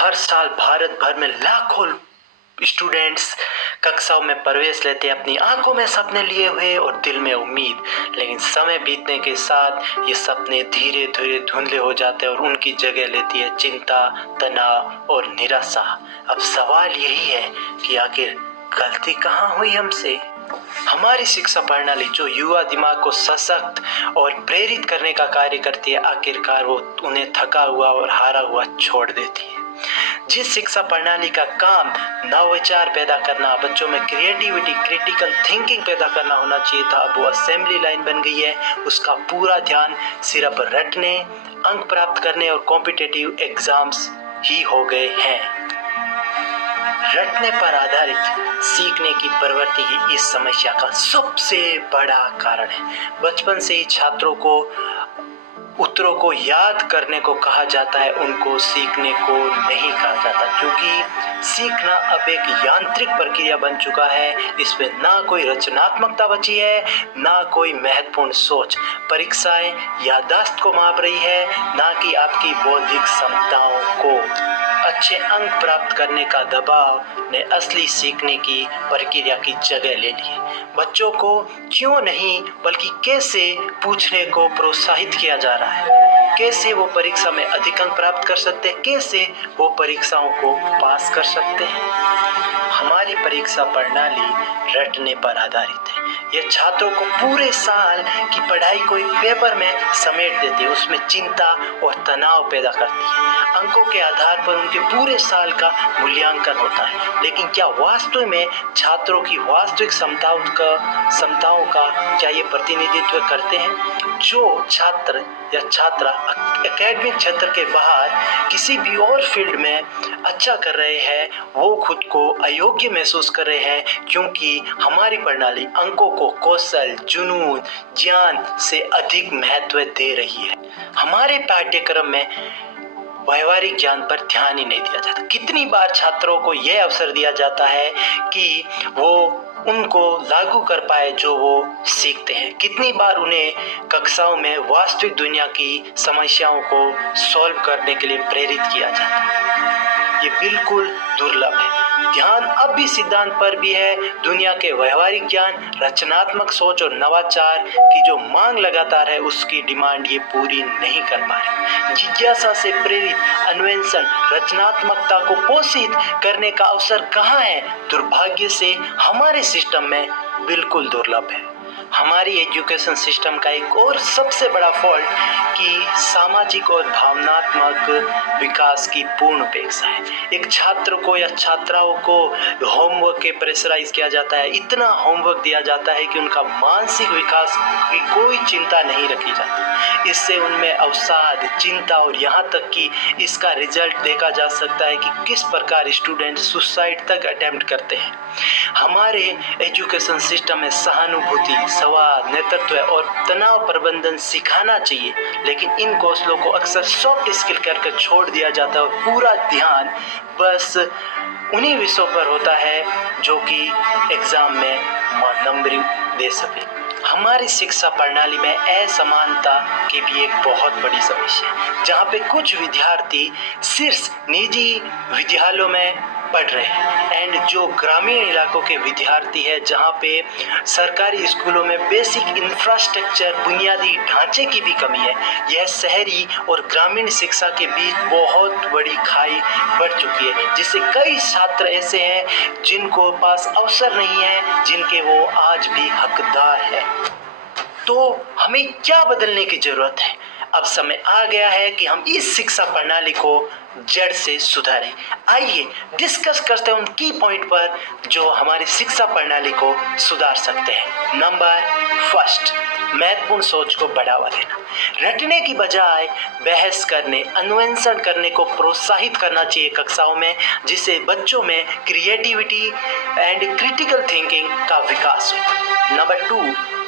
हर साल भारत भर में लाखों स्टूडेंट्स कक्षाओं में प्रवेश लेते हैं, अपनी आंखों में सपने लिए हुए और दिल में उम्मीद। लेकिन समय बीतने के साथ ये सपने धीरे धीरे धुंधले हो जाते हैं और उनकी जगह लेती है चिंता, तनाव और निराशा। अब सवाल यही है कि आखिर गलती कहाँ हुई हमसे? हमारी शिक्षा प्रणाली जो युवा दिमाग को सशक्त और प्रेरित करने का कार्य करती है, आखिरकार वो उन्हें थका हुआ और हारा हुआ छोड़ देती है। जिस शिक्षा प्रणाली का काम नवविचार पैदा करना, बच्चों में क्रिएटिविटी, क्रिटिकल थिंकिंग पैदा करना होना चाहिए था, अब वो असेंबली लाइन बन गई है। उसका पूरा ध्यान सिर्फ रटने, अंक प्राप्त करने और कॉम्पिटिटिव एग्जाम्स ही हो गए हैं। रटने पर आधारित सीखने की प्रवृत्ति ही इस समस्या का सबसे बड़ा कारण है। बचपन से ही छात्रों को उत्तरों को याद करने को कहा जाता है, उनको सीखने को नहीं कहा जाता, क्योंकि सीखना अब एक यांत्रिक प्रक्रिया बन चुका है। इसमें ना कोई रचनात्मकता बची है, ना कोई महत्वपूर्ण सोच। परीक्षाएं याददाश्त को माप रही है, ना कि आपकी बौद्धिक क्षमताओं को। अच्छे अंक प्राप्त करने का दबाव ने असली सीखने की प्रक्रिया की जगह ले ली है। बच्चों को क्यों नहीं बल्कि कैसे पूछने को प्रोत्साहित किया जा रहा है। कैसे वो परीक्षा में अधिक अंक प्राप्त कर सकते हैं, कैसे वो परीक्षाओं को पास कर सकते हैं। हमारी परीक्षा प्रणाली रटने पर आधारित है। यह छात्रों को पूरे साल की पढ़ाई को एक पेपर में समेट देती है, उसमें चिंता और तनाव पैदा करती है। अंकों के आधार पर उनके पूरे साल का मूल्यांकन होता है, लेकिन क्या वास्तव में छात्रों की वास्तविक क्षमताओं का क्या ये प्रतिनिधित्व करते हैं? जो छात्र या छात्रा एकेडमिक क्षेत्र के बाहर किसी भी और फील्ड में अच्छा कर रहे हैं, वो खुद को अयोग्य महसूस कर रहे हैं, क्योंकि हमारी प्रणाली अंकों को कौशल, जुनून, ज्ञान से अधिक महत्व दे रही है। हमारे पाठ्यक्रम में व्यवहारिक ज्ञान पर ध्यान ही नहीं दिया जाता। कितनी बार छात्रों को यह अवसर दिया जाता है कि वो उनको लागू कर पाए जो वो सीखते हैं। कितनी बार उन्हें कक्षाओं में वास्तविक दुनिया की समस्याओं को सॉल्व करने के लिए प्रेरित किया जाता है। ये बिल्कुल दुर्लभ है। ध्यान अब भी सिद्धांत पर भी है। दुनिया के व्यवहारिक ज्ञान, रचनात्मक सोच और नवाचार की जो मांग लगातार है, उसकी डिमांड ये पूरी नहीं कर पा रही। जिज्ञासा से प्रेरित अन्वेषण, रचनात्मकता को पोषित करने का अवसर कहाँ है? दुर्भाग्य से हमारे सिस्टम में बिल्कुल दुर्लभ है। हमारी एजुकेशन सिस्टम का एक और सबसे बड़ा फॉल्ट कि सामाजिक और भावनात्मक विकास की पूर्ण उपेक्षा है। एक छात्र को या छात्राओं को होमवर्क के प्रेशराइज किया जाता है, इतना होमवर्क दिया जाता है कि उनका मानसिक विकास की कोई चिंता नहीं रखी जाती। इससे उनमें अवसाद, चिंता और यहाँ तक कि इसका रिजल्ट देखा जा सकता है कि किस प्रकार स्टूडेंट सुसाइड तक अटेम्प्ट करते हैं। हमारे एजुकेशन सिस्टम में सहानुभूति, संवाद, नेतृत्व और तनाव प्रबंधन सिखाना चाहिए, लेकिन इन कौशलों को अक्सर सॉफ्ट स्किल करके छोड़ दिया जाता है और पूरा ध्यान बस उन्हीं विषयों पर होता है जो कि एग्जाम में नंबरिंग दे सके। हमारी शिक्षा प्रणाली में असमानता की भी एक बहुत बड़ी समस्या है, जहाँ पे कुछ विद्यार्थी सिर्फ निजी विद्यालयों में पढ़ रहे हैं एंड जो ग्रामीण इलाकों के विद्यार्थी है, जहाँ पे सरकारी स्कूलों में बेसिक इंफ्रास्ट्रक्चर, बुनियादी ढांचे की भी कमी है। यह शहरी और ग्रामीण शिक्षा के बीच बहुत बड़ी खाई बढ़ चुकी है, जिससे कई छात्र ऐसे हैं जिनको पास अवसर नहीं है, जिनके वो आज भी हकदार है। तो हमें क्या बदलने की जरूरत है? अब समय आ गया है कि हम इस शिक्षा प्रणाली को जड़ से सुधारें। आइए डिस्कस करते हैं उन की पॉइंट पर जो हमारी शिक्षा प्रणाली को सुधार सकते हैं। नंबर फर्स्ट, महत्वपूर्ण सोच को बढ़ावा देना। रटने की बजाय बहस करने, अन्वेषण करने को प्रोत्साहित करना चाहिए कक्षाओं में, जिससे बच्चों में क्रिएटिविटी एंड क्रिटिकल थिंकिंग का विकास हो। नंबर 2,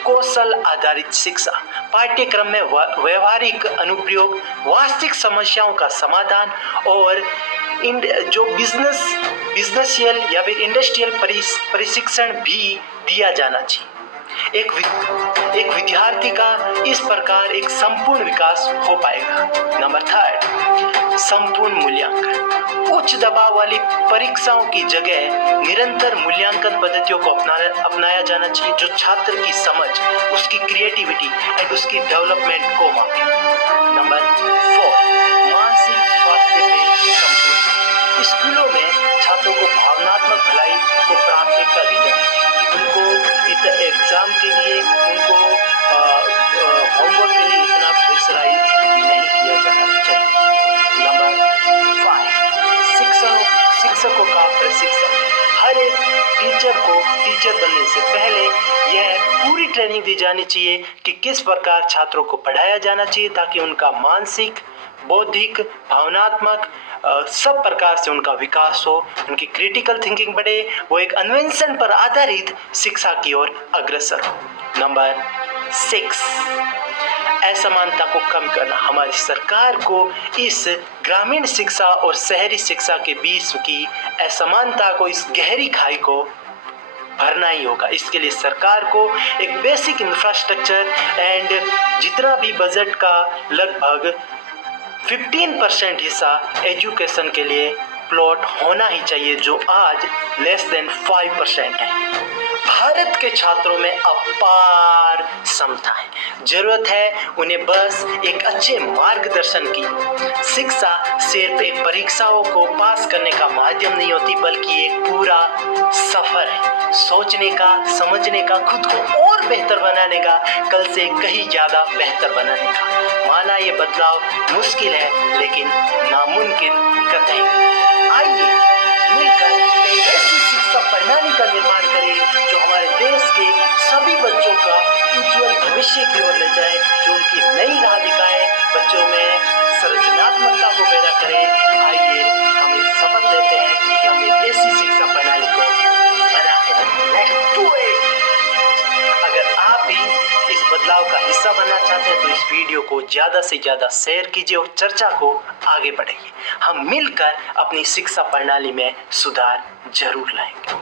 कौशल आधारित शिक्षा। पाठ्यक्रम में व्यवहारिक अनुप्रयोग, वास्तविक समस्याओं का समाधान और जो बिजनेसियल या फिर इंडस्ट्रियल प्रशिक्षण भी दिया जाना चाहिए। एक विद्यार्थी का इस प्रकार एक संपूर्ण विकास हो पाएगा। नंबर 3, संपूर्ण मूल्यांकन। उच्च दबाव वाली परीक्षाओं की जगह निरंतर मूल्यांकन पद्धतियों को अपनाया जाना चाहिए जो छात्र की समझ, उसकी क्रिएटिविटी एंड उसकी डेवलपमेंट को मापे। नंबर 4, मानसिक स्वास्थ्य पे संपूर्ण। स्कूलों में छात्रों को भावनात्मक भलाई को प्राथमिकता दी जाए। उनको एग्जाम के लिए, उनको होमवर्क के लिए इतना प्रेशराइज नहीं किया जाना चाहिए। नंबर 5, शिक्षकों का प्रशिक्षण। हर एक टीचर को टीचर बनने से पहले यह पूरी ट्रेनिंग दी जानी चाहिए कि किस प्रकार छात्रों को पढ़ाया जाना चाहिए ताकि उनका मानसिक, बौद्धिक, भावनात्मक सब प्रकार से उनका विकास हो, उनकी क्रिटिकल थिंकिंग बढ़े, वो एक अन्वेषण पर आधारित शिक्षा की ओर अग्रसर हो। नंबर 6, असमानता को कम करना। हमारी सरकार को इस ग्रामीण शिक्षा और शहरी शिक्षा के बीच की असमानता को, इस गहरी खाई को भरना ही होगा। इसके लिए सरकार को एक बेसिक इंफ्रास्ट्रक्चर एंड जितना भी बजट का लगभग 15% हिस्सा एजुकेशन के लिए प्लॉट होना ही चाहिए, जो आज लेस देन 5% है। भारत के छात्रों में अपार क्षमता है, जरूरत है उन्हें बस एक अच्छे मार्गदर्शन की। शिक्षा सिर्फ एक परीक्षाओं को पास करने का माध्यम नहीं होती, बल्कि एक पूरा सफर है, सोचने का, समझने का, खुद को और बेहतर बनाने का, कल से कहीं ज्यादा बेहतर बनाने का। माना ये बदलाव मुश्किल है लेकिन नामुमकिन कतई नहीं। आइए मिलकर एक ऐसी शिक्षा प्रणाली का निर्माण करें जो हमारे देश के सभी बच्चों का उज्जवल भविष्य की ओर ले जाए, जो उनकी नई राह दिखाए, बच्चों में सृजनात्मकता को पैदा करे। आइए हम एक शपथ लेते हैं कि हम एक ऐसी शिक्षा प्रणाली को बना के रखेंगे। Let's do it! अगर आप भी इस बदलाव का हिस्सा बनना चाहते हैं तो इस वीडियो को ज्यादा से ज्यादा शेयर कीजिए और चर्चा को आगे बढ़ाइए। हम मिलकर अपनी शिक्षा प्रणाली में सुधार जरूर लाएंगे।